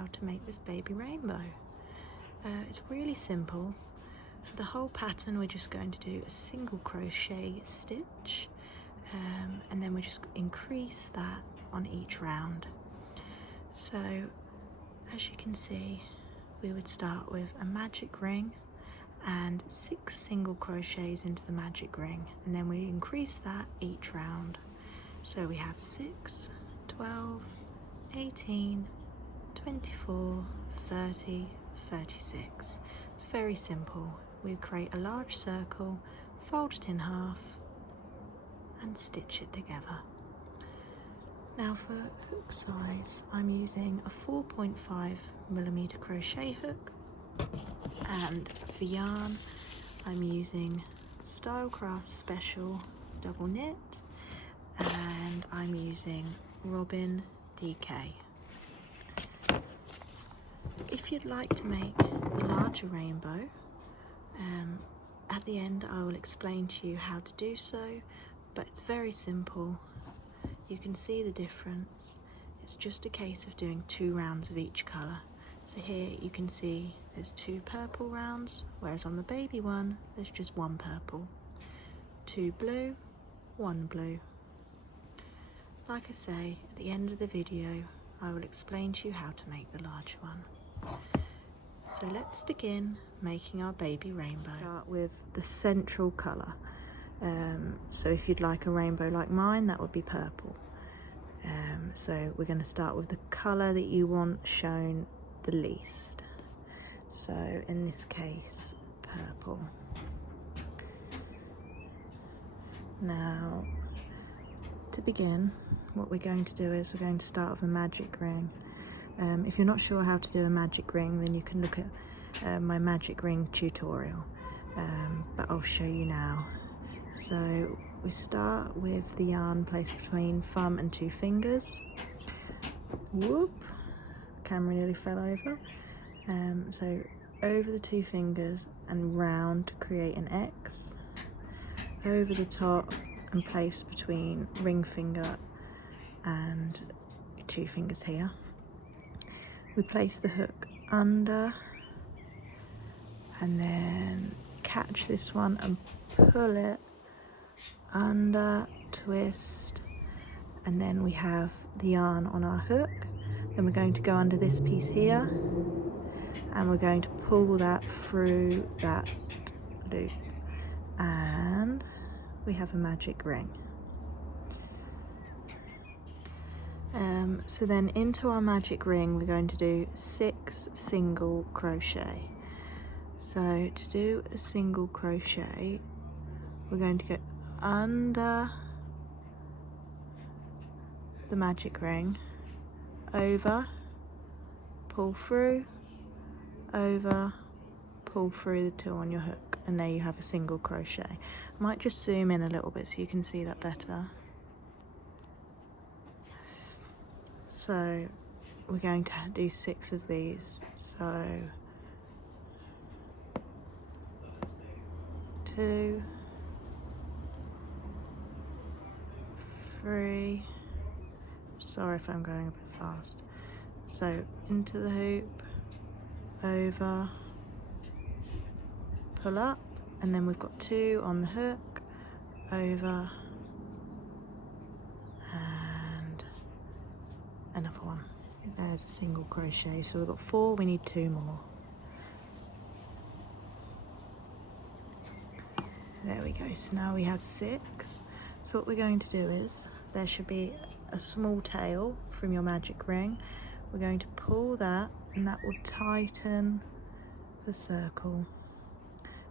how to make this baby rainbow. It's really simple. For the whole pattern we're just going to do a single crochet stitch, and then we just increase that on each round. So as you can see, we would start with a magic ring and 6 single crochets into the magic ring, and then we increase that each round. So we have 6, 12, 18, 24, 30, 36. It's very simple. We create a large circle, fold it in half and stitch it together. Now for hook size, I'm using a 4.5mm crochet hook, and for yarn I'm using Stylecraft Special double knit, and I'm using Robin DK. If you'd like to make the larger rainbow, at the end I will explain to you how to do so, but it's very simple. You can see the difference. It's just a case of doing 2 rounds of each colour. So here you can see there's 2 purple rounds, whereas on the baby one there's just 1 purple. 2 blue, 1 blue. Like I say, at the end of the video I will explain to you how to make the larger one. So let's begin making our baby rainbow. Start with the central colour. So if you'd like a rainbow like mine, that would be purple. So we're going to start with the colour that you want shown the least. So in this case, purple. Now, to begin, what we're going to do is we're going to start with a magic ring. If you're not sure how to do a magic ring, then you can look at my magic ring tutorial, but I'll show you now. So we start with the yarn placed between thumb and 2 fingers. Whoop, camera nearly fell over. So over the 2 fingers and round to create an X. Over the top and place between ring finger and 2 fingers here. We place the hook under and then catch this one and pull it under, twist, and then we have the yarn on our hook. Then we're going to go under this piece here and we're going to pull that through that loop, and we have a magic ring. So then into our magic ring we're going to do 6 single crochet. So to do a single crochet we're going to go under the magic ring, over, pull through, over, pull through the 2 on your hook, and there you have a single crochet. I might just zoom in a little bit so you can see that better. So we're going to do 6 of these. So 2, 3, sorry if I'm going a bit fast. So into the hoop, over, pull up, and then we've got 2 on the hook, over, and another one. There's a single crochet. So we've got 4, we need 2 more. There we go. So now we have 6. So what we're going to do is, there should be a small tail from your magic ring. We're going to pull that, and that will tighten the circle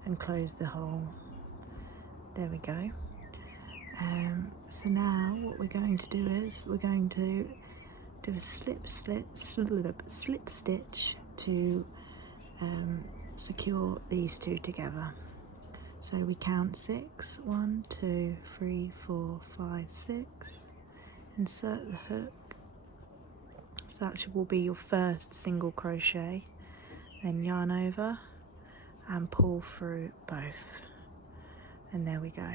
and close the hole. There we go. So now what we're going to do is we're going to do a slip stitch to secure these 2 together. So we count 6, 1, 2, 3, 4, 5, 6. Insert the hook. So that will be your first single crochet. Then yarn over and pull through both. And there we go.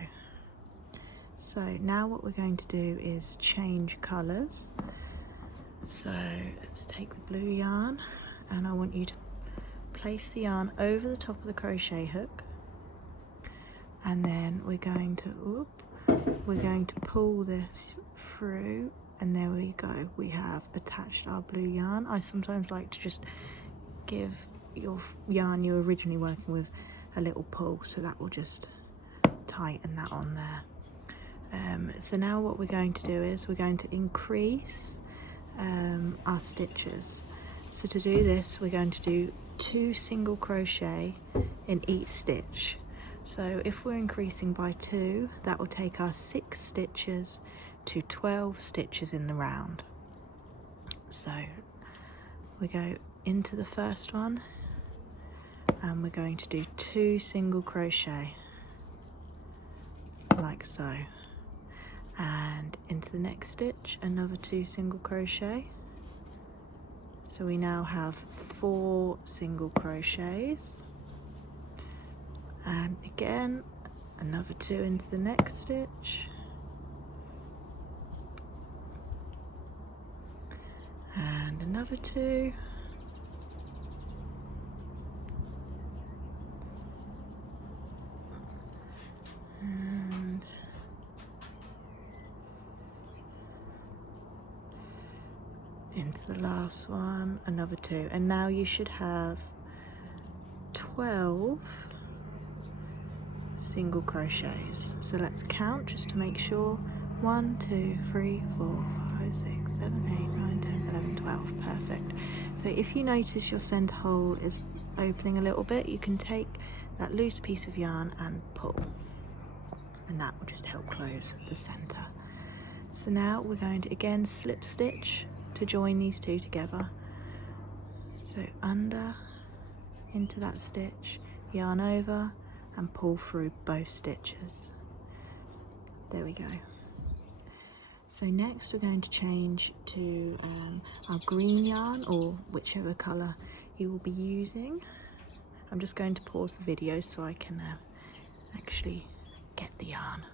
So now what we're going to do is change colours. So let's take the blue yarn, and I want you to place the yarn over the top of the crochet hook, and then we're going to pull this through, and there we go, we have attached our blue yarn. I sometimes like to just give your yarn you're originally working with a little pull, so that will just tighten that on there. So now what we're going to do is we're going to increase our stitches. So to do this, we're going to do 2 single crochet in each stitch. So if we're increasing by 2, that will take our 6 stitches to 12 stitches in the round. So we go into the first one, and we're going to do 2 single crochet like so, and into the next stitch another 2 single crochet. So we now have 4 single crochets, and again another 2 into the next stitch, and another 2, and into the last one another 2, and now you should have 12 single crochets. So let's count just to make sure. 1, 2, 3, 4, 5, 6, 7, 8, 9, 10, 11, 12. Perfect. So if you notice your center hole is opening a little bit, you can take that loose piece of yarn and pull, and that will just help close the center. So now we're going to again slip stitch to join these 2 together. So under, into that stitch, yarn over, and pull through both stitches. There we go. So next we're going to change to our green yarn, or whichever colour you will be using. I'm just going to pause the video so I can actually get the yarn.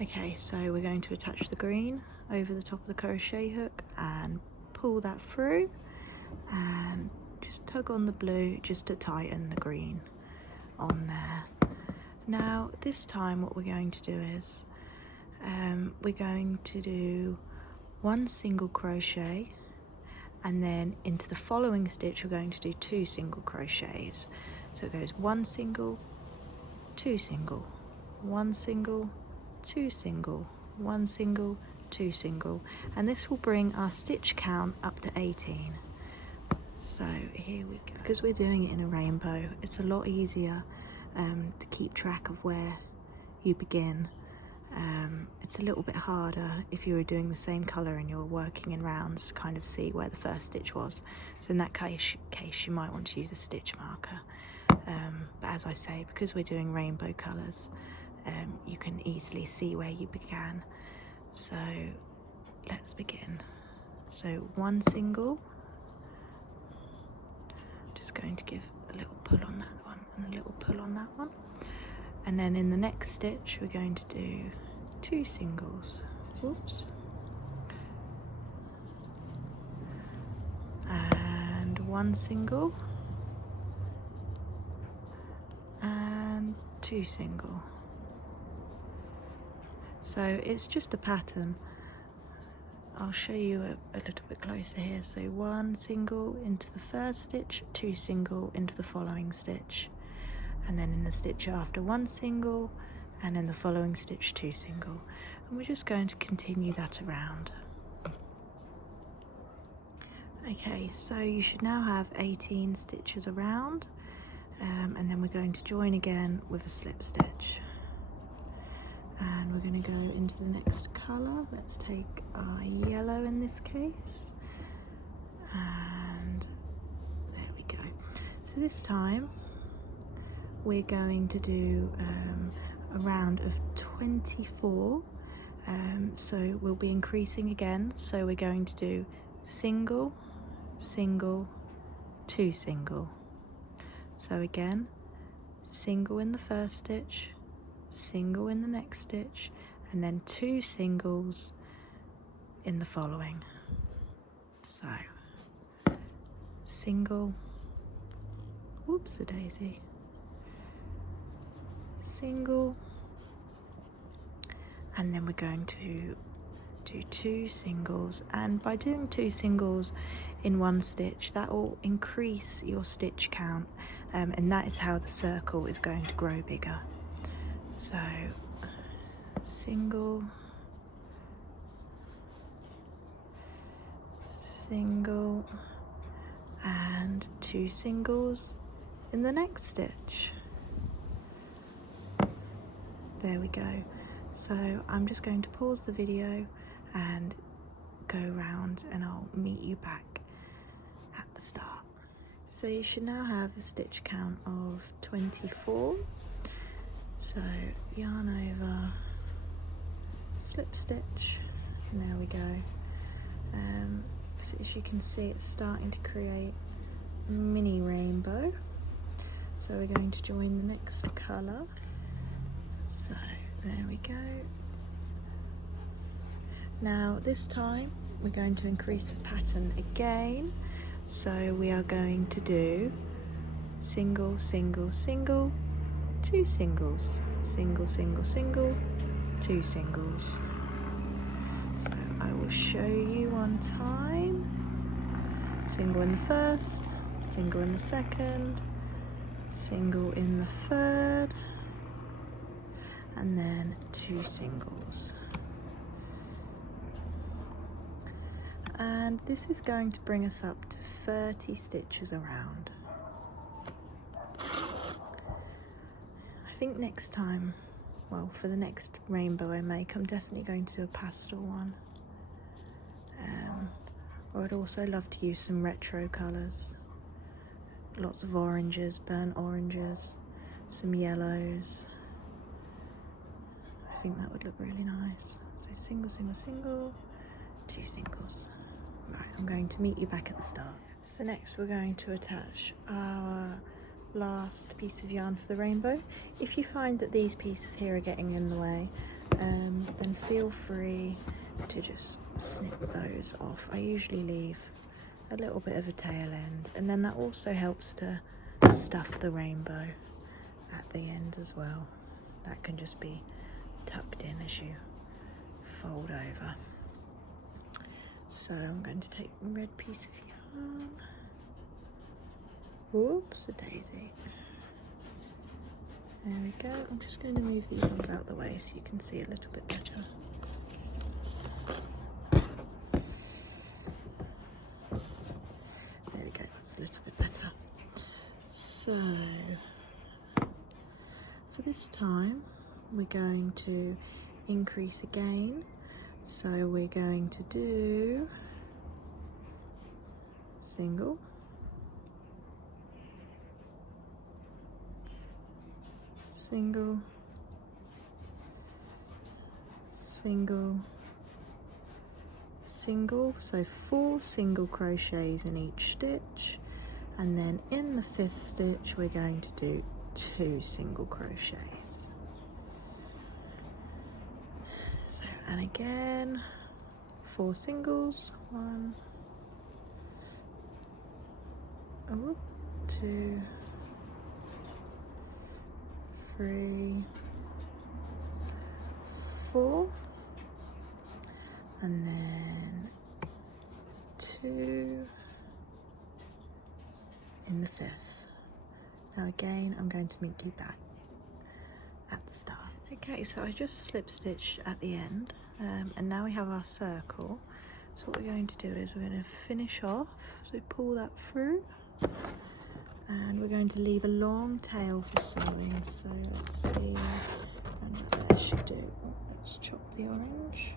Okay, so we're going to attach the green over the top of the crochet hook and pull that through, and just tug on the blue just to tighten the green on there. Now this time what we're going to do is we're going to do 1 single crochet, and then into the following stitch we're going to do 2 single crochets. So it goes 1 single, 2 single, 1 single, 2 single, 1 single, 2 single, and this will bring our stitch count up to 18. So here we go. Because we're doing it in a rainbow, it's a lot easier to keep track of where you begin. It's a little bit harder if you were doing the same colour and you're working in rounds to kind of see where the first stitch was. So in that case you might want to use a stitch marker. But as I say, because we're doing rainbow colours, you can easily see where you began. So let's begin. So 1 single, just going to give a little pull on that one and a little pull on that one, and then in the next stitch we're going to do 2 singles, whoops, and 1 single and 2 single. So it's just a pattern. I'll show you a little bit closer here. So 1 single into the first stitch, 2 single into the following stitch, and then in the stitch after 1 single, and in the following stitch 2 single, and we're just going to continue that around. Okay, so you should now have 18 stitches around, and then we're going to join again with a slip stitch. And we're going to go into the next colour. Let's take our yellow in this case, and there we go. So this time we're going to do a round of 24, so we'll be increasing again. So we're going to do single, single, 2 single. So again, single in the first stitch, single in the next stitch, and then 2 singles in the following. So single, whoops a daisy, single, and then we're going to do 2 singles, and by doing 2 singles in one stitch, that will increase your stitch count, and that is how the circle is going to grow bigger. So single, single, and 2 singles in the next stitch. There we go. So I'm just going to pause the video and go round, and I'll meet you back at the start. So you should now have a stitch count of 24. So yarn over, slip stitch, and there we go. So as you can see, it's starting to create a mini rainbow. So we're going to join the next colour. So there we go. Now this time we're going to increase the pattern again. So we are going to do single, single, single, 2 singles, single, single, single, 2 singles. So I will show you one time. Single in the first, single in the second, single in the third, and then 2 singles. And this is going to bring us up to 30 stitches around. I think next time, well, for the next rainbow I make, I'm definitely going to do a pastel one. Or I'd also love to use some retro colours. Lots of oranges, burnt oranges, some yellows. I think that would look really nice. So single, single, single, 2 singles. Right, I'm going to meet you back at the start. So next we're going to attach our last piece of yarn for the rainbow. If you find that these pieces here are getting in the way, then feel free to just snip those off. I usually leave a little bit of a tail end, and then that also helps to stuff the rainbow at the end as well. That can just be tucked in as you fold over. So I'm going to take a red piece of yarn. Whoops, a daisy. There we go. I'm just going to move these ones out of the way so you can see a little bit better. There we go, that's a little bit better. So for this time we're going to increase again. So we're going to do single, single, single, single, so 4 single crochets in each stitch, and then in the 5th stitch we're going to do 2 single crochets. So, and again 4 singles, 1, 2, 3, 4, and then 2 in the 5th. Now again, I'm going to meet you back at the start. Okay, so I just slip stitched at the end, and now we have our circle. So what we're going to do is we're going to finish off, so pull that through, and we're going to leave a long tail for sewing. So let's see, and that should do. Let's chop the orange.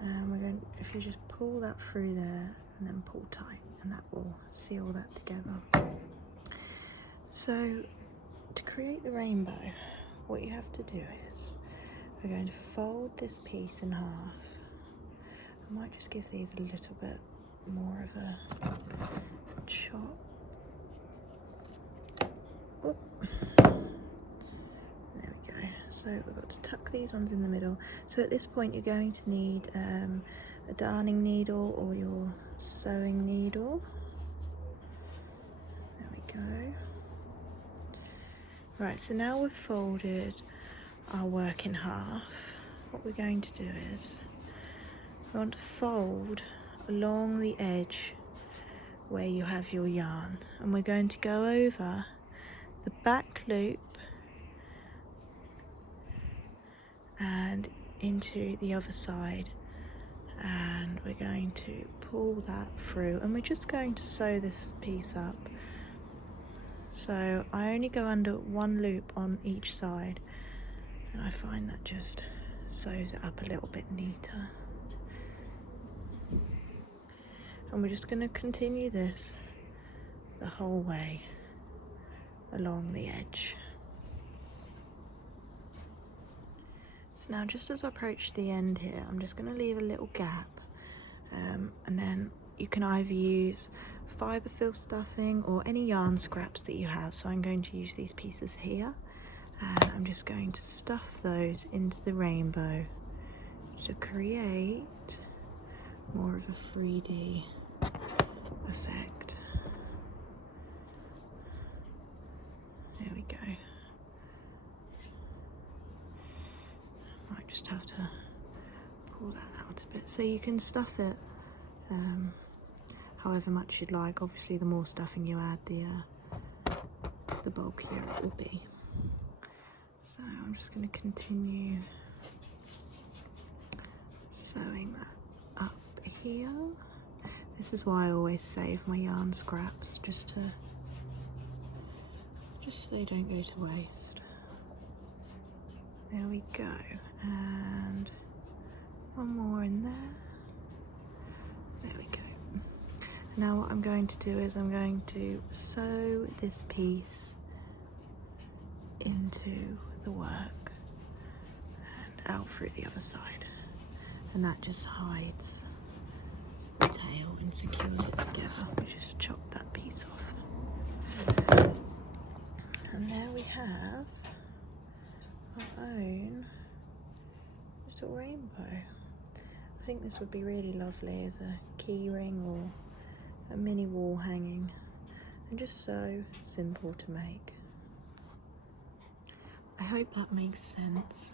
And we're going, if you just pull that through there and then pull tight, and that will seal that together. So to create the rainbow, what you have to do is we're going to fold this piece in half. I might just give these a little bit more of a chop. Oh. There we go. So we've got to tuck these ones in the middle. So at this point you're going to need a darning needle or your sewing needle. There we go. Right, so now we've folded our work in half, what we're going to do is we want to fold along the edge where you have your yarn, and we're going to go over the back loop and into the other side, and we're going to pull that through, and we're just going to sew this piece up. So I only go under one loop on each side, and I find that just sews it up a little bit neater. And we're just going to continue this the whole way along the edge. So now, just as I approach the end here, I'm just going to leave a little gap, and then you can either use fibre fill stuffing or any yarn scraps that you have. So I'm going to use these pieces here, and I'm just going to stuff those into the rainbow to create more of a 3D effect. There we go. Might just have to pull that out a bit. So you can stuff it however much you'd like. Obviously, the more stuffing you add, the bulkier it will be. So I'm just going to continue sewing that up here. This is why I always save my yarn scraps, just so they don't go to waste. There we go, and one more in there. There we go. Now what I'm going to do is I'm going to sew this piece into the work and out through the other side, and that just hides the tail and secures it together. We just chop that piece off, and there we have our own little rainbow. I think this would be really lovely as a key ring or a mini wall hanging, and just so simple to make. I hope that makes sense.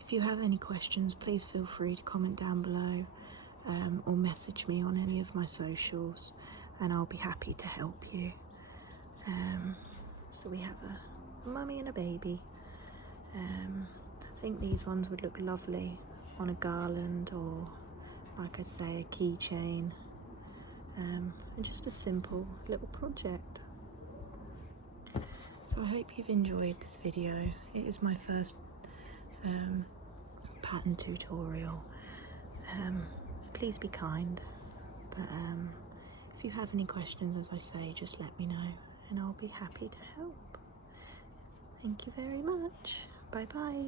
If you have any questions, please feel free to comment down below, or message me on any of my socials, and I'll be happy to help you. So we have a mummy and a baby. I think these ones would look lovely on a garland, or, like I say, a keychain, and just a simple little project. So I hope you've enjoyed this video. It is my first pattern tutorial, so please be kind. But if you have any questions, as I say, just let me know and I'll be happy to help. Thank you very much. Bye bye.